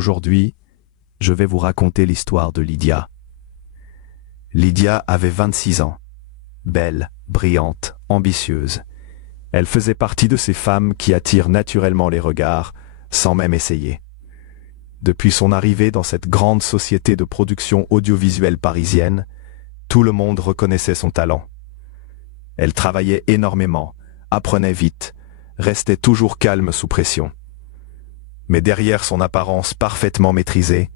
Aujourd'hui, je vais vous raconter l'histoire de Lydia. Lydia avait 26 ans. Belle, brillante, ambitieuse. Elle faisait partie de ces femmes qui attirent naturellement les regards, sans même essayer. Depuis son arrivée dans cette grande société de production audiovisuelle parisienne, tout le monde reconnaissait son talent. Elle travaillait énormément, apprenait vite, restait toujours calme sous pression. Mais derrière son apparence parfaitement maîtrisée,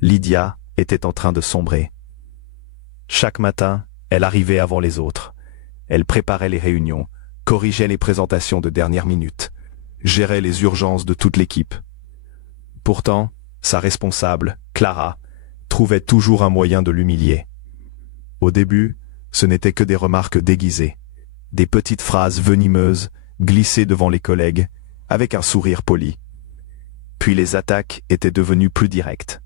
Lydia était en train de sombrer. Chaque matin, elle arrivait avant les autres. Elle préparait les réunions, corrigeait les présentations de dernière minute, gérait les urgences de toute l'équipe. Pourtant, sa responsable, Clara, trouvait toujours un moyen de l'humilier. Au début, ce n'étaient que des remarques déguisées, des petites phrases venimeuses glissées devant les collègues, avec un sourire poli. Puis les attaques étaient devenues plus directes.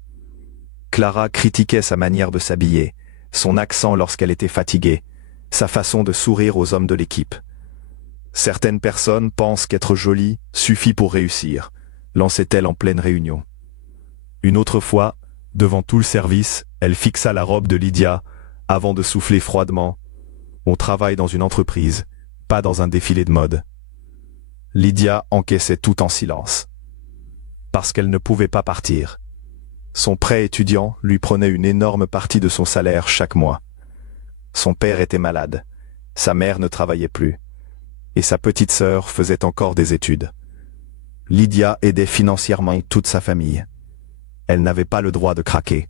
Clara critiquait sa manière de s'habiller, son accent lorsqu'elle était fatiguée, sa façon de sourire aux hommes de l'équipe. Certaines personnes pensent qu'être jolie suffit pour réussir, lançait-elle en pleine réunion. Une autre fois, devant tout le service, elle fixa la robe de Lydia avant de souffler froidement. On travaille dans une entreprise, pas dans un défilé de mode. Lydia encaissait tout en silence. Parce qu'elle ne pouvait pas partir. Son prêt étudiant lui prenait une énorme partie de son salaire chaque mois. Son père était malade, sa mère ne travaillait plus, et sa petite sœur faisait encore des études. Lydia aidait financièrement toute sa famille. Elle n'avait pas le droit de craquer,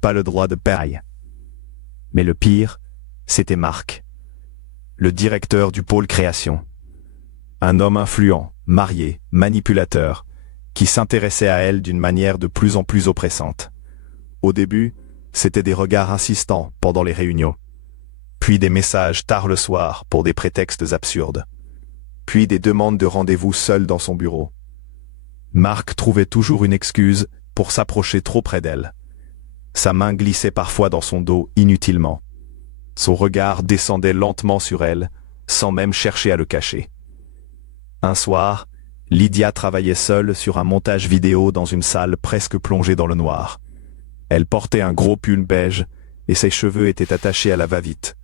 pas le droit de payer. Mais le pire, c'était Marc, le directeur du pôle création. Un homme influent, marié, manipulateur, qui s'intéressait à elle d'une manière de plus en plus oppressante. Au début, c'était des regards insistants pendant les réunions, puis des messages tard le soir pour des prétextes absurdes, puis des demandes de rendez-vous seul dans son bureau. Marc trouvait toujours une excuse pour s'approcher trop près d'elle. Sa main glissait parfois dans son dos inutilement. Son regard descendait lentement sur elle, sans même chercher à le cacher. Un soir, Lydia travaillait seule sur un montage vidéo dans une salle presque plongée dans le noir. Elle portait un gros pull beige et ses cheveux étaient attachés à la va-vite.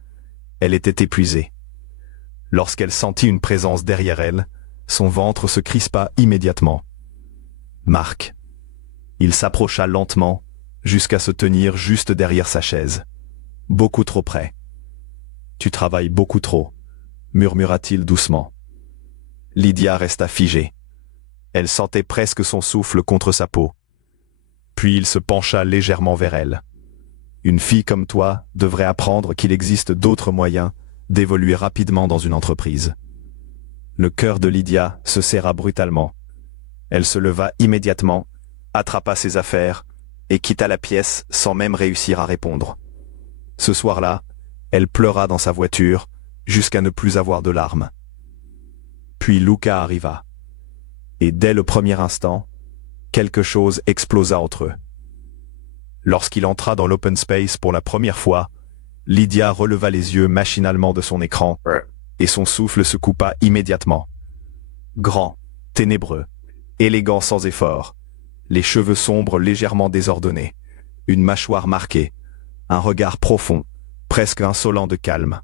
Elle était épuisée. Lorsqu'elle sentit une présence derrière elle, son ventre se crispa immédiatement. Marc. Il s'approcha lentement, jusqu'à se tenir juste derrière sa chaise. Beaucoup trop près. « Tu travailles beaucoup trop », murmura-t-il doucement. Lydia resta figée. Elle sentait presque son souffle contre sa peau. Puis il se pencha légèrement vers elle. « Une fille comme toi devrait apprendre qu'il existe d'autres moyens d'évoluer rapidement dans une entreprise. » Le cœur de Lydia se serra brutalement. Elle se leva immédiatement, attrapa ses affaires et quitta la pièce sans même réussir à répondre. Ce soir-là, elle pleura dans sa voiture jusqu'à ne plus avoir de larmes. Puis Luca arriva. Et dès le premier instant, quelque chose explosa entre eux. Lorsqu'il entra dans l'open space pour la première fois, Lydia releva les yeux machinalement de son écran et son souffle se coupa immédiatement. Grand, ténébreux, élégant sans effort, les cheveux sombres légèrement désordonnés, une mâchoire marquée, un regard profond, presque insolent de calme.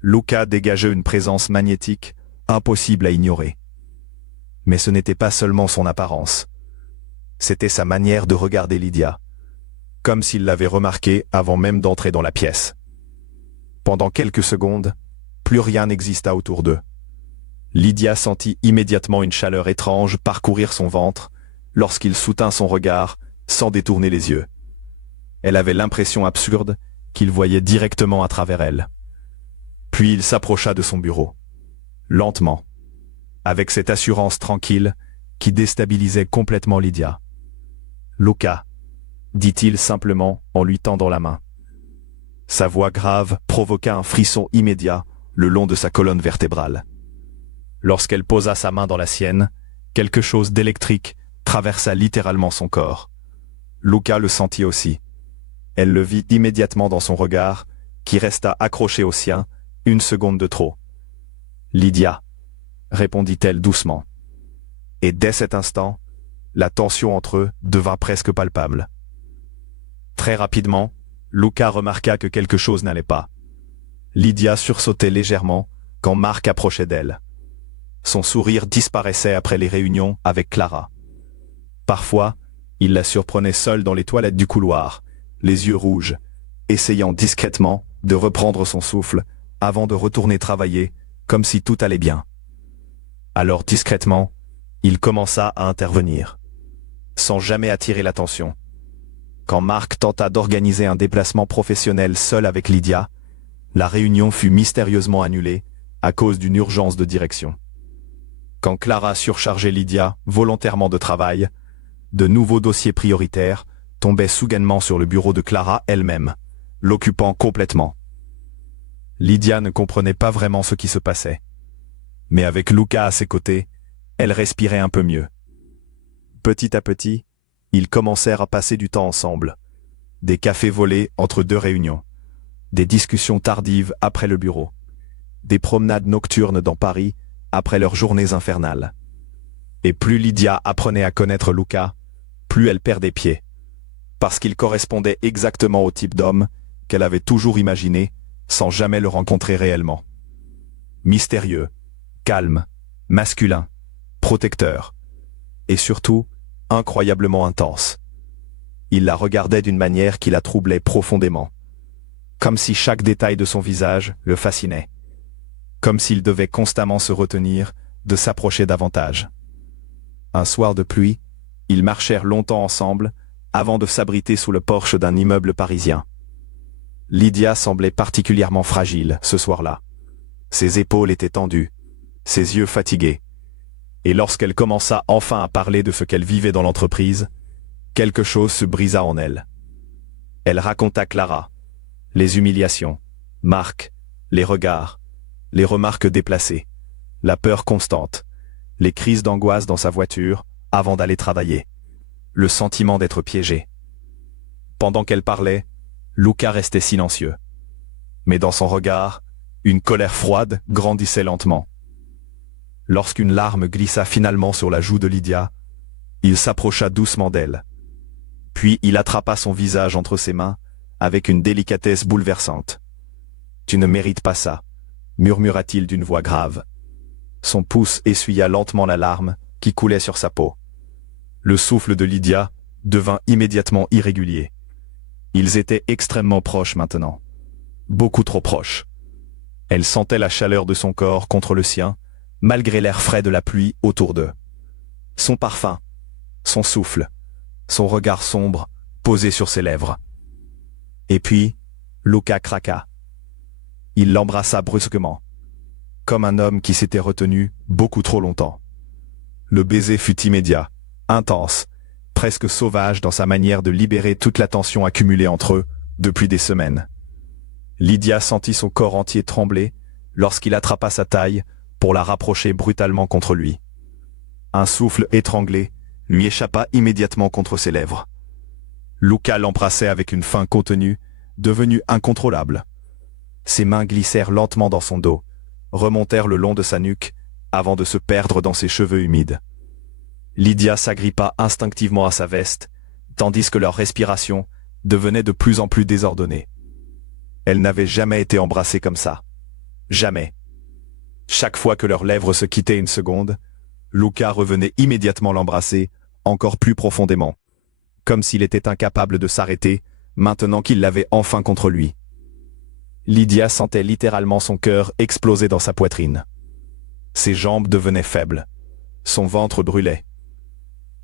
Luca dégageait une présence magnétique, impossible à ignorer. Mais ce n'était pas seulement son apparence. C'était sa manière de regarder Lydia, comme s'il l'avait remarquée avant même d'entrer dans la pièce. Pendant quelques secondes, plus rien n'exista autour d'eux. Lydia sentit immédiatement une chaleur étrange parcourir son ventre lorsqu'il soutint son regard sans détourner les yeux. Elle avait l'impression absurde qu'il voyait directement à travers elle. Puis il s'approcha de son bureau, lentement, avec cette assurance tranquille qui déstabilisait complètement Lydia. « Luca », dit-il simplement en lui tendant la main. Sa voix grave provoqua un frisson immédiat le long de sa colonne vertébrale. Lorsqu'elle posa sa main dans la sienne, quelque chose d'électrique traversa littéralement son corps. Luca le sentit aussi. Elle le vit immédiatement dans son regard, qui resta accroché au sien, une seconde de trop. « Lydia », répondit-elle doucement. Et dès cet instant, la tension entre eux devint presque palpable. Très rapidement, Luca remarqua que quelque chose n'allait pas. Lydia sursautait légèrement quand Marc approchait d'elle. Son sourire disparaissait après les réunions avec Clara. Parfois, il la surprenait seule dans les toilettes du couloir, les yeux rouges, essayant discrètement de reprendre son souffle avant de retourner travailler, comme si tout allait bien. Alors discrètement, il commença à intervenir, sans jamais attirer l'attention. Quand Marc tenta d'organiser un déplacement professionnel seul avec Lydia, la réunion fut mystérieusement annulée à cause d'une urgence de direction. Quand Clara surchargeait Lydia volontairement de travail, de nouveaux dossiers prioritaires tombaient soudainement sur le bureau de Clara elle-même, l'occupant complètement. Lydia ne comprenait pas vraiment ce qui se passait. Mais avec Luca à ses côtés, elle respirait un peu mieux. Petit à petit, ils commencèrent à passer du temps ensemble. Des cafés volés entre deux réunions. Des discussions tardives après le bureau. Des promenades nocturnes dans Paris après leurs journées infernales. Et plus Lydia apprenait à connaître Luca, plus elle perdait pied. Parce qu'il correspondait exactement au type d'homme qu'elle avait toujours imaginé sans jamais le rencontrer réellement. Mystérieux, calme, masculin, protecteur. Et surtout, incroyablement intense. Il la regardait d'une manière qui la troublait profondément. Comme si chaque détail de son visage le fascinait. Comme s'il devait constamment se retenir de s'approcher davantage. Un soir de pluie, ils marchèrent longtemps ensemble avant de s'abriter sous le porche d'un immeuble parisien. Lydia semblait particulièrement fragile ce soir-là. Ses épaules étaient tendues, ses yeux fatigués. Et lorsqu'elle commença enfin à parler de ce qu'elle vivait dans l'entreprise, quelque chose se brisa en elle. Elle raconta Clara, les humiliations, Marc, les regards, les remarques déplacées, la peur constante, les crises d'angoisse dans sa voiture avant d'aller travailler, le sentiment d'être piégée. Pendant qu'elle parlait, Luca restait silencieux. Mais dans son regard, une colère froide grandissait lentement. Lorsqu'une larme glissa finalement sur la joue de Lydia, il s'approcha doucement d'elle. Puis il attrapa son visage entre ses mains avec une délicatesse bouleversante. « Tu ne mérites pas ça », murmura-t-il d'une voix grave. Son pouce essuya lentement la larme qui coulait sur sa peau. Le souffle de Lydia devint immédiatement irrégulier. Ils étaient extrêmement proches maintenant. Beaucoup trop proches. Elle sentait la chaleur de son corps contre le sien, malgré l'air frais de la pluie autour d'eux. Son parfum, son souffle, son regard sombre posé sur ses lèvres. Et puis, Luca craqua. Il l'embrassa brusquement, comme un homme qui s'était retenu beaucoup trop longtemps. Le baiser fut immédiat, intense, presque sauvage dans sa manière de libérer toute la tension accumulée entre eux depuis des semaines. Lydia sentit son corps entier trembler lorsqu'il attrapa sa taille pour la rapprocher brutalement contre lui. Un souffle étranglé lui échappa immédiatement contre ses lèvres. Luca l'embrassait avec une faim contenue, devenue incontrôlable. Ses mains glissèrent lentement dans son dos, remontèrent le long de sa nuque, avant de se perdre dans ses cheveux humides. Lydia s'agrippa instinctivement à sa veste, tandis que leur respiration devenait de plus en plus désordonnée. Elle n'avait jamais été embrassée comme ça. Jamais. Chaque fois que leurs lèvres se quittaient une seconde, Luca revenait immédiatement l'embrasser, encore plus profondément, comme s'il était incapable de s'arrêter, maintenant qu'il l'avait enfin contre lui. Lydia sentait littéralement son cœur exploser dans sa poitrine. Ses jambes devenaient faibles. Son ventre brûlait.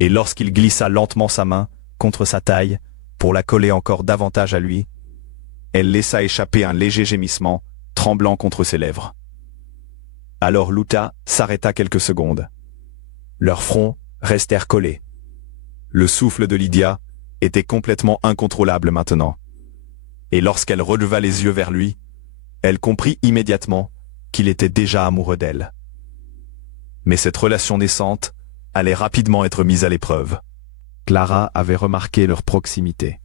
Et lorsqu'il glissa lentement sa main contre sa taille pour la coller encore davantage à lui, elle laissa échapper un léger gémissement, tremblant contre ses lèvres. Alors Luca s'arrêta quelques secondes. Leurs fronts restèrent collés. Le souffle de Lydia était complètement incontrôlable maintenant. Et lorsqu'elle releva les yeux vers lui, elle comprit immédiatement qu'il était déjà amoureux d'elle. Mais cette relation naissante allait rapidement être mise à l'épreuve. Clara avait remarqué leur proximité.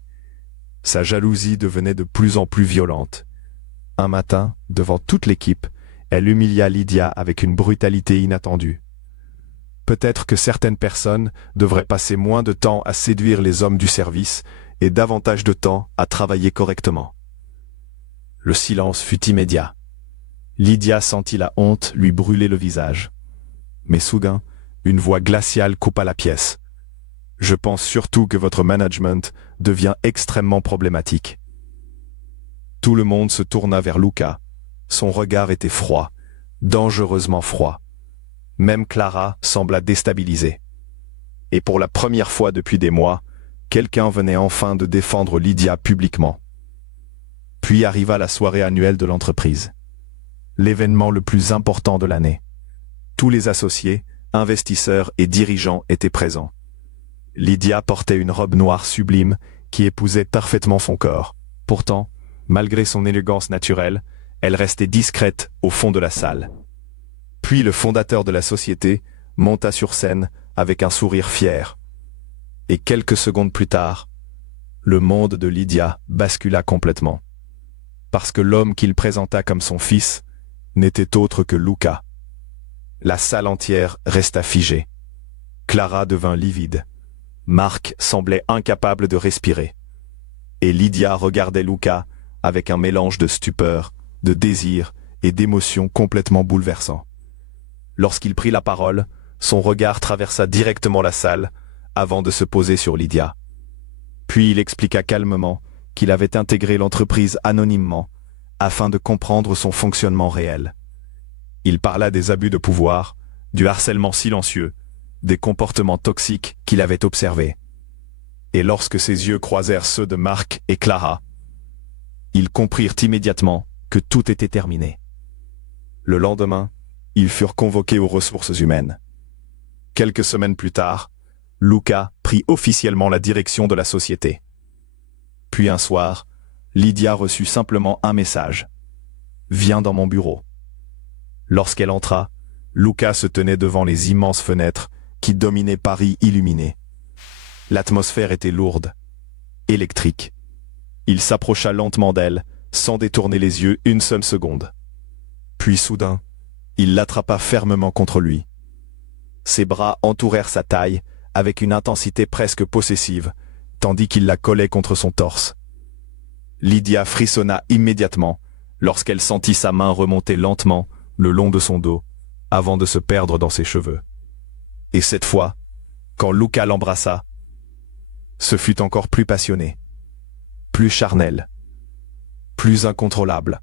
Sa jalousie devenait de plus en plus violente. Un matin, devant toute l'équipe, elle humilia Lydia avec une brutalité inattendue. Peut-être que certaines personnes devraient passer moins de temps à séduire les hommes du service et davantage de temps à travailler correctement. Le silence fut immédiat. Lydia sentit la honte lui brûler le visage. Mais soudain, une voix glaciale coupa la pièce. « Je pense surtout que votre management devient extrêmement problématique. » Tout le monde se tourna vers Luca. Son regard était froid, dangereusement froid. Même Clara sembla déstabilisée. Et pour la première fois depuis des mois, quelqu'un venait enfin de défendre Lydia publiquement. Puis arriva la soirée annuelle de l'entreprise. L'événement le plus important de l'année. Tous les associés, investisseurs et dirigeants étaient présents. Lydia portait une robe noire sublime qui épousait parfaitement son corps. Pourtant, malgré son élégance naturelle, elle restait discrète au fond de la salle. Puis le fondateur de la société monta sur scène avec un sourire fier. Et quelques secondes plus tard, le monde de Lydia bascula complètement. Parce que l'homme qu'il présenta comme son fils n'était autre que Luca. La salle entière resta figée. Clara devint livide. Marc semblait incapable de respirer. Et Lydia regardait Luca avec un mélange de stupeur, de désir et d'émotion complètement bouleversant. Lorsqu'il prit la parole, son regard traversa directement la salle avant de se poser sur Lydia. Puis il expliqua calmement qu'il avait intégré l'entreprise anonymement afin de comprendre son fonctionnement réel. Il parla des abus de pouvoir, du harcèlement silencieux, des comportements toxiques qu'il avait observés. Et lorsque ses yeux croisèrent ceux de Marc et Clara, ils comprirent immédiatement que tout était terminé. Le lendemain, ils furent convoqués aux ressources humaines. Quelques semaines plus tard, Luca prit officiellement la direction de la société. Puis un soir, Lydia reçut simplement un message. « Viens dans mon bureau ». Lorsqu'elle entra, Luca se tenait devant les immenses fenêtres qui dominaient Paris illuminé. L'atmosphère était lourde, électrique. Il s'approcha lentement d'elle, sans détourner les yeux une seule seconde. Puis soudain, il l'attrapa fermement contre lui. Ses bras entourèrent sa taille avec une intensité presque possessive, tandis qu'il la collait contre son torse. Lydia frissonna immédiatement lorsqu'elle sentit sa main remonter lentement le long de son dos, avant de se perdre dans ses cheveux. Et cette fois, quand Luca l'embrassa, ce fut encore plus passionné, plus charnel, plus incontrôlable,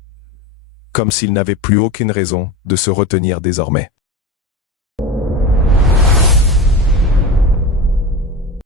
comme s'il n'avait plus aucune raison de se retenir désormais.